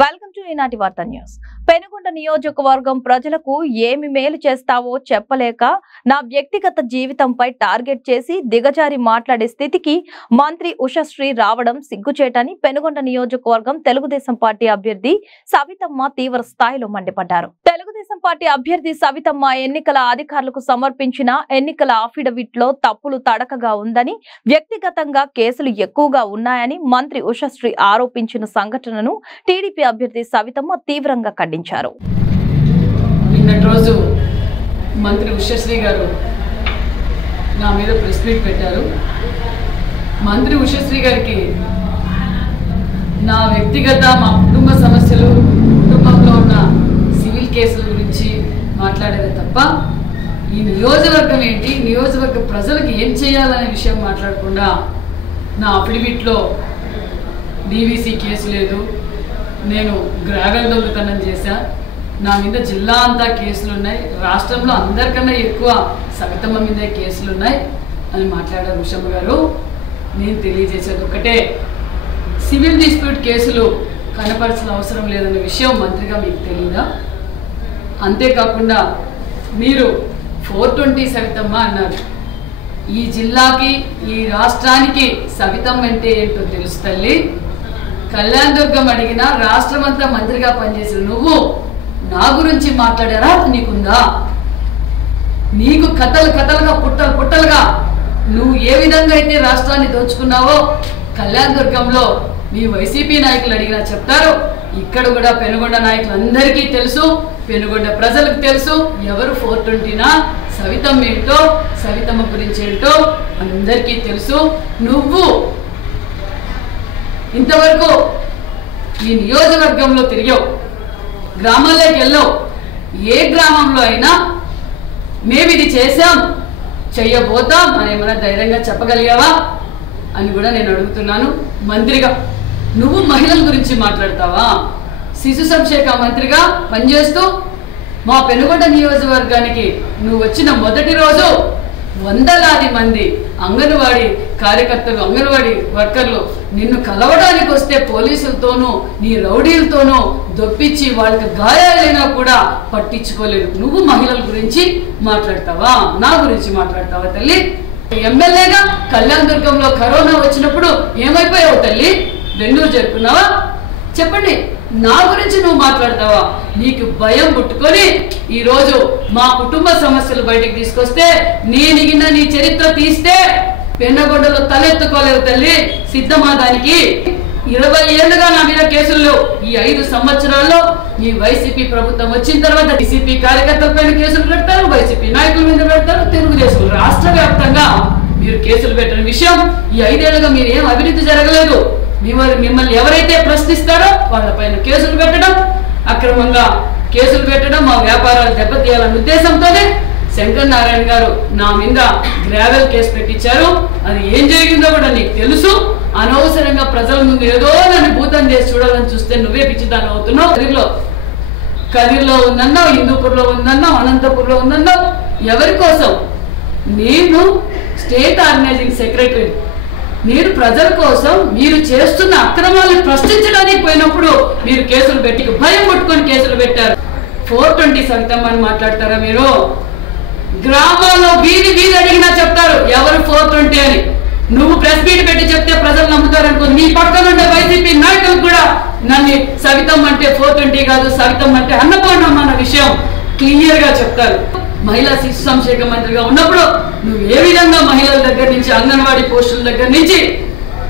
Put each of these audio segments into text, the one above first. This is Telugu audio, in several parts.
వెల్కమ్ టు ఈనాటి వార్తా న్యూస్. పెనుగొండ నియోజకవర్గం ప్రజలకు ఏమి మేలు చేస్తావో చెప్పలేక నా వ్యక్తిగత జీవితంపై టార్గెట్ చేసి దిగజారి మాట్లాడే స్థితికి మంత్రి ఉషశ్రీ రావడం సిగ్గుచేటని పెనుగొండ నియోజకవర్గం తెలుగుదేశం పార్టీ అభ్యర్థి సవితమ్మ తీవ్ర స్థాయిలో మండిపడ్డారు. తెలుగుదేశం పార్టీ అభ్యర్థి సవితమ్మ ఎన్నికల అధికారులకు సమర్పించిన ఎన్నికల అఫిడవిట్ లో తప్పులు తడకగా ఉందని, వ్యక్తిగతంగా కేసులు ఎక్కువగా ఉన్నాయని మంత్రి ఉషశ్రీ ఆరోపించిన సంఘటనను టీడీపీ అభ్యర్థి సవితమ్మ తీవ్రంగా ఖండించారు. నిన్నటి రోజు మంత్రి ఉషశ్రీ గారు నా మీద ప్రెస్ మీట్ పెట్టారు. మంత్రి ఉషశ్రీ గారికి నా వ్యక్తిగత మా కుటుంబ సమస్యలు, కుటుంబంలో ఉన్న సివిల్ కేసుల గురించి మాట్లాడేది తప్ప ఈ నియోజకవర్గం ఏంటి, నియోజకవర్గ ప్రజలకు ఏం చేయాలనే విషయం మాట్లాడకుండా నా అఫిడవిట్లో డీవీసీ కేసు లేదు, నేను గ్రావెల్ దొంగతనం చేశా, నా మీద జిల్లా అంతా కేసులు ఉన్నాయి, రాష్ట్రంలో అందరికన్నా ఎక్కువ సవితమ్మ మీదే కేసులు ఉన్నాయి అని మాట్లాడారు. ఉషమ్మ గారు, నేను తెలియజేసేది ఒకటే, సివిల్ డిస్ప్యూట్ కేసులు కనపడాల్సిన అవసరం లేదన్న విషయం మంత్రిగా మీకు తెలియదా? అంతేకాకుండా మీరు 420 సవితమ్మ అన్నారు. ఈ జిల్లాకి, ఈ రాష్ట్రానికి సవితమ్మ అంటే ఏంటో తెలుసు తల్లి. కళ్యాణ్ దుర్గం అడిగినా రాష్ట్రం అంతా మంత్రిగా పనిచేసిన నువ్వు నా గురించి మాట్లాడారా నీకుందా? నీకు కథలుగా పుట్టలుగా నువ్వు ఏ విధంగా అయితే రాష్ట్రాన్ని దోచుకున్నావో కళ్యాణ్ దుర్గంలో మీ వైసీపీ నాయకులు అడిగినా చెప్తారు. ఇక్కడ కూడా పెనుగొండ నాయకులందరికీ తెలుసు, పెనుగొండ ప్రజలకు తెలుసు ఎవరు 420నా, సవితమ్మ ఏంటో, సవితమ్మ గురించి ఏంటో అందరికీ తెలుసు. నువ్వు ఇంతవరకు ఈ నియోజకవర్గంలో తిరిగావు, గ్రామాల్లోకి వెళ్ళావు, ఏ గ్రామంలో అయినా మేము ఇది చేసాం, చెయ్యబోతాం అని ఏమైనా ధైర్యంగా చెప్పగలిగావా అని కూడా నేను అడుగుతున్నాను. మంత్రిగా నువ్వు మహిళల గురించి మాట్లాడతావా? శిశు సంక్షేమ మంత్రిగా పనిచేస్తూ మా పెనుగొండ నియోజకవర్గానికి నువ్వు వచ్చిన మొదటి రోజు వందలాది మంది అంగన్వాడీ కార్యకర్తలు, అంగన్వాడీ వర్కర్లు నిన్ను కలవడానికి వస్తే పోలీసులతోనూ నీ రౌడీలతోనూ దొప్పించి వాళ్ళకి గాయాలైనా కూడా పట్టించుకోలేదు. నువ్వు మహిళల గురించి మాట్లాడతావా? నా గురించి మాట్లాడతావా తల్లి? ఎమ్మెల్యేగా కళ్యాణ్ దుర్గంలో కరోనా వచ్చినప్పుడు ఏమైపోయావు తల్లి? బెంగళూరు జరుపుకున్నావా? చెప్పండి, నా గురించి నువ్వు మాట్లాడతావా? నీకు భయం పుట్టుకొని ఈరోజు మా కుటుంబ సమస్యలు బయటకు తీసుకొస్తే నేనిగిన నీ చరిత్ర తీస్తే పెన్నగొండలో తలెత్తుకోలేవు తల్లి. సిద్ధమా దానికి? 20 ఏళ్లుగా నా మీద కేసులు. ఈ 5 సంవత్సరాల్లో ఈ వైసీపీ ప్రభుత్వం వచ్చిన తర్వాత వైసీపీ కార్యకర్తల పైన కేసులు పెడతారు, వైసీపీ నాయకుల మీద పెడతారు, తెలుగుదేశం రాష్ట్ర వ్యాప్తంగా మీరు కేసులు పెట్టిన విషయం ఈ 5 ఏళ్లుగా మీరు ఏం అవినీతి జరగలేదు. మిమ్మల్ని ఎవరైతే ప్రశ్నిస్తారో వాళ్ళపైన కేసులు పెట్టడం, అక్రమంగా కేసులు పెట్టడం, మా వ్యాపారాలు దెబ్బతీయాలన్న ఉద్దేశంతోనే శంకర్ నారాయణ గారు నా మీద గ్రావెల్ కేసు పెట్టించారు. అది ఏం జరిగిందో కూడా నీకు తెలుసు. అనవసరంగా ప్రజల ముందు ఏదో నన్ను భూతం చేసి చూడాలని చూస్తే నువ్వే పిచ్చిదాన్ని అవుతున్నావు. కదిర్లో ఉందన్నావు, హిందూపూర్లో ఉందన్నావు, అనంతపూర్లో ఉందన్నావు. ఎవరి కోసం? నేను స్టేట్ ఆర్గనైజింగ్ సెక్రటరీ. మీరు ప్రజల కోసం మీరు చేస్తున్న అక్రమాలను ప్రశ్నించడానికి పోయినప్పుడు మీరు కేసులు పెట్టి భయం కొట్టుకొని కేసులు పెట్టారు. 420 సవితమ్మ అని మాట్లాడతారా మీరు? గ్రామాల్లో వీధి అడిగినా చెప్తారు ఎవరు 420 అని. నువ్వు ప్రెస్ మీట్ పెట్టి చెప్తే ప్రజలు నమ్ముతారు అనుకో. నీ పక్కన ఉండే వైసీపీ నాయకులు కూడా నన్ను సవితమ్మ అంటే 420 కాదు, సవితమ్మ అంటే అన్నపూర్ణమ్మ అన్న విషయం క్లియర్ గా చెప్తారు. మహిళా శిశు సంక్షేమ మంత్రిగా ఉన్నప్పుడు నువ్వు ఏ విధంగా మహిళల దగ్గర నుంచి, అంగన్వాడీ పోస్టుల దగ్గర నుంచి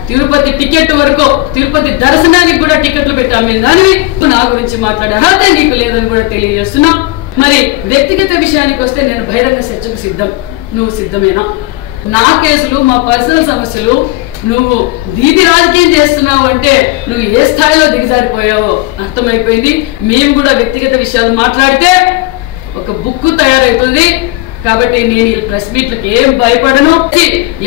తిరుపతి టికెట్ వరకు, తిరుపతి దర్శనానికి కూడా టికెట్లు పెట్టాము దానివి. నా గురించి మాట్లాడే అర్హత నీకు లేదని కూడా తెలియజేస్తున్నా. మరి వ్యక్తిగత విషయానికి వస్తే నేను బహిరంగ చర్చకు సిద్ధం. నువ్వు సిద్ధమేనా? నా కేసులు, మా పర్సనల్ సమస్యలు నువ్వు వీధి రాజకీయం చేస్తున్నావు అంటే నువ్వు ఏ స్థాయిలో దిగజారిపోయావో అర్థమైపోయింది. మేము కూడా వ్యక్తిగత విషయాలు మాట్లాడితే ఒక బుక్ తయారైతుంది. కాబట్టి నేను ఈ ప్రెస్ మీట్లకు ఏం భయపడను.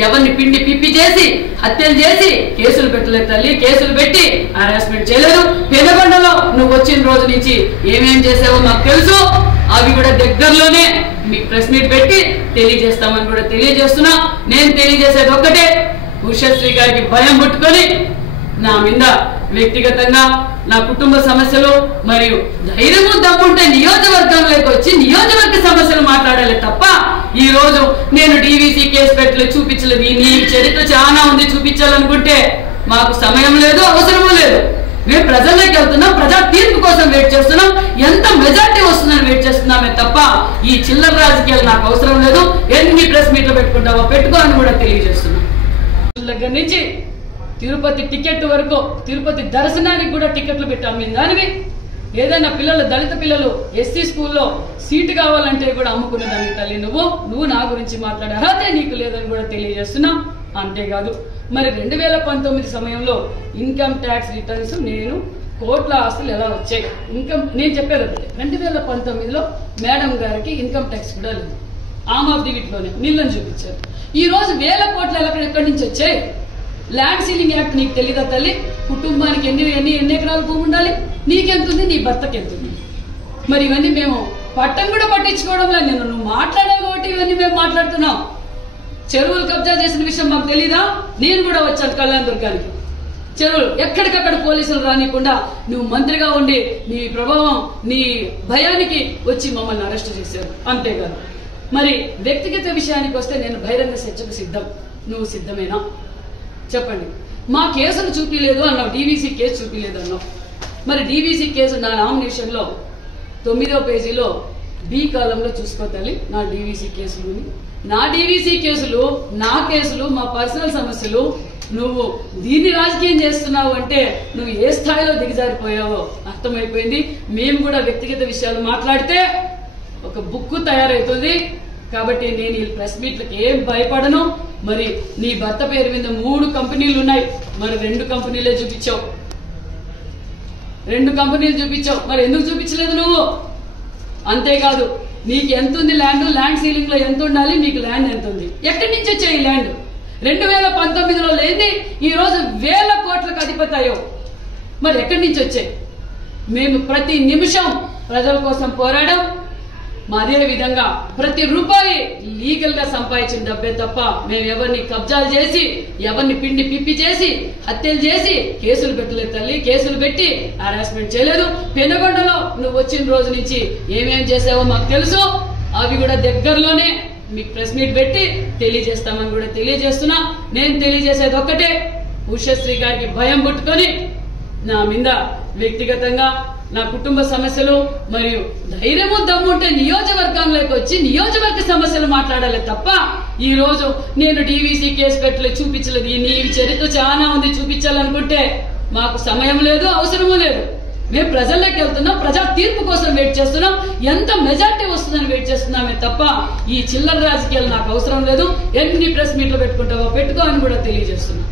ఎవరిని పిండి పిప్పి చేసి హత్యలు చేసి కేసులు పెట్టలేదు తల్లి. కేసులు పెట్టి హరాస్మెంట్ చేయలేదు. పెనుగొండలో నువ్వు వచ్చిన రోజు నుంచి ఏమేం చేసావో మాకు తెలుసు. అవి కూడా దగ్గరలోనే మీకు ప్రెస్ మీట్ పెట్టి తెలియజేస్తామని కూడా తెలియజేస్తున్నా. నేను తెలియజేసేది ఒక్కటే, ఉషశ్రీ గారికి భయం పుట్టుకొని నా మీద వ్యక్తిగతంగా నా కుటుంబ సమస్యలు మరియు ధైర్యము దమ్ముంటే నియోజకవర్గంలోకి వచ్చి నియోజకవర్గ సమస్యలు మాట్లాడాలి తప్ప ఈ రోజు నేను డీవీసీ కేసు పెట్టలేదు, చూపించలేదు, నీ చరిత్ర చాలా ఉంది చూపించాలనుకుంటే మాకు సమయం లేదు, అవసరము లేదు. మేము ప్రజల్లోకి వెళ్తున్నాం, ప్రజా తీర్పు కోసం వెయిట్ చేస్తున్నాం, ఎంత మెజార్టీ వస్తుందని వెయిట్ చేస్తున్నామే తప్ప ఈ చిల్లర రాజకీయాలు నాకు అవసరం లేదు. ఎన్ని ప్రెస్ మీట్లు పెట్టుకుంటావో పెట్టుకో అని కూడా తెలియజేస్తున్నాం. దగ్గర నుంచి తిరుపతి టికెట్ వరకు, తిరుపతి దర్శనానికి కూడా టికెట్లు పెట్టాం మేము. దానివి ఏదైనా పిల్లలు, దళిత పిల్లలు ఎస్సీ స్కూల్లో సీటు కావాలంటే కూడా అమ్ముకునేదాన్ని తల్లి నువ్వు నా గురించి మాట్లాడే అర్హత నీకు లేదని కూడా తెలియజేస్తున్నాం. అంతేకాదు మరి 2019 సమయంలో ఇన్కమ్ ట్యాక్స్ రిటర్న్స్ నేను కోట్ల ఆస్తులు ఎలా వచ్చాయి నేను చెప్పేది 2019లో మేడం గారికి ఇన్కమ్ ట్యాక్స్ కూడా లేదు, ఆమ్ ఆఫ్ ది వీటిలోనే నీళ్ళని చూపించారు. ఈ రోజు వేల కోట్లు ఎక్కడి నుంచి వచ్చాయి? ల్యాండ్ సీలింగ్ యాక్ట్ నీకు తెలీదా తల్లి? కుటుంబానికి ఎన్ని ఎకరాల భూమి ఉండాలి, నీకెంతుంది, నీ భర్తకి ఎంతుంది? మరి ఇవన్నీ మేము పట్టం కూడా పట్టించుకోవడం లేదు. నువ్వు మాట్లాడే కాబట్టి ఇవన్నీ మేము మాట్లాడుతున్నాం. చెరువులు కబ్జా చేసిన విషయం మాకు తెలీదా? నేను కూడా వచ్చాను కళ్యాణ దుర్గానికి. చెరువులు ఎక్కడికక్కడ పోలీసులు రానికుండా నువ్వు మంత్రిగా ఉండి నీ ప్రభావం, నీ భయానికి వచ్చి మమ్మల్ని అరెస్ట్ చేశారు. అంతేకాదు మరి వ్యక్తిగత విషయానికి వస్తే నేను బహిరంగ చర్చకు సిద్ధం. నువ్వు సిద్ధమేనా చెప్పండి. మా కేసులు చూపించలేదు అన్నావు, డీవీసీ కేసు చూపించలేదు అన్నావు. మరి డీవీసీ కేసు నా నామినేషన్ లో 9వ పేజీలో బి కాలంలో చూసుకో తల్లి నా డీవీసీ కేసులు. నా డీవీసీ కేసులు, నా కేసులు, మా పర్సనల్ సమస్యలు. నువ్వు దీన్ని రాజకీయం చేస్తున్నావు అంటే నువ్వు ఏ స్థాయిలో దిగజారిపోయావో అర్థమైపోయింది. మేము కూడా వ్యక్తిగత విషయాలు మాట్లాడితే ఒక బుక్ తయారైతుంది. కాబట్టి నేను ఈ ప్రెస్ మీట్లకి ఏం భయపడను. మరి నీ భర్త పేరు మీద 3 కంపెనీలు ఉన్నాయి, మరి 2 కంపెనీలే చూపించావు, 2 కంపెనీలు చూపించావు. మరి ఎందుకు చూపించలేదు నువ్వు? అంతేకాదు నీకు ఎంత ఉంది ల్యాండ్ సీలింగ్ లో ఎంత ఉండాలి, మీకు ల్యాండ్ ఎంత ఉంది, ఎక్కడి నుంచి వచ్చాయి ల్యాండ్? 2019లో లేని ఈ రోజు వేల కోట్లకు అధిపతాయో మరి ఎక్కడి నుంచి వచ్చాయి? మేము ప్రతి నిమిషం ప్రజల కోసం పోరాడాం. అదే విధంగా ప్రతి రూపాయి లీగల్ గా సంపాదించిన డబ్బే తప్ప మేము ఎవరిని కబ్జాలు చేసి, ఎవరిని పిండి పిప్పి చేసి, హత్యలు చేసి కేసులు పెట్టలేదు తల్లి. కేసులు పెట్టి హరాస్మెంట్ చేయలేదు. పెనుగొండలో నువ్వు వచ్చిన రోజు నుంచి ఏమేం చేసావో మాకు తెలుసు. అవి కూడా దగ్గరలోనే మీకు ప్రెస్ మీట్ పెట్టి తెలియజేస్తామని కూడా తెలియజేస్తున్నా. నేను తెలియజేసేది ఒక్కటే, ఉషశ్రీ గారికి భయం పుట్టుకొని నా మీద వ్యక్తిగతంగా నా కుటుంబ సమస్యలు మరియు ధైర్యము దమ్ముంటే నియోజకవర్గంలోకి వచ్చి నియోజకవర్గ సమస్యలు మాట్లాడాలి తప్ప ఈ రోజు నేను డీవీసీ కేసు పెట్టలేదు, చూపించలేదు, నీ చరిత్ర చాలా ఉంది చూపించాలనుకుంటే మాకు సమయం లేదు, అవసరము లేదు. మేము ప్రజల్లోకి వెళ్తున్నాం, ప్రజా తీర్పు కోసం వెయిట్ చేస్తున్నాం, ఎంత మెజార్టీ వస్తుందని వెయిట్ చేస్తున్నామే తప్ప ఈ చిల్లర రాజకీయాలు నాకు అవసరం లేదు. ఎన్ని ప్రెస్ మీట్లు పెట్టుకుంటావో పెట్టుకో అని కూడా తెలియజేస్తున్నాం.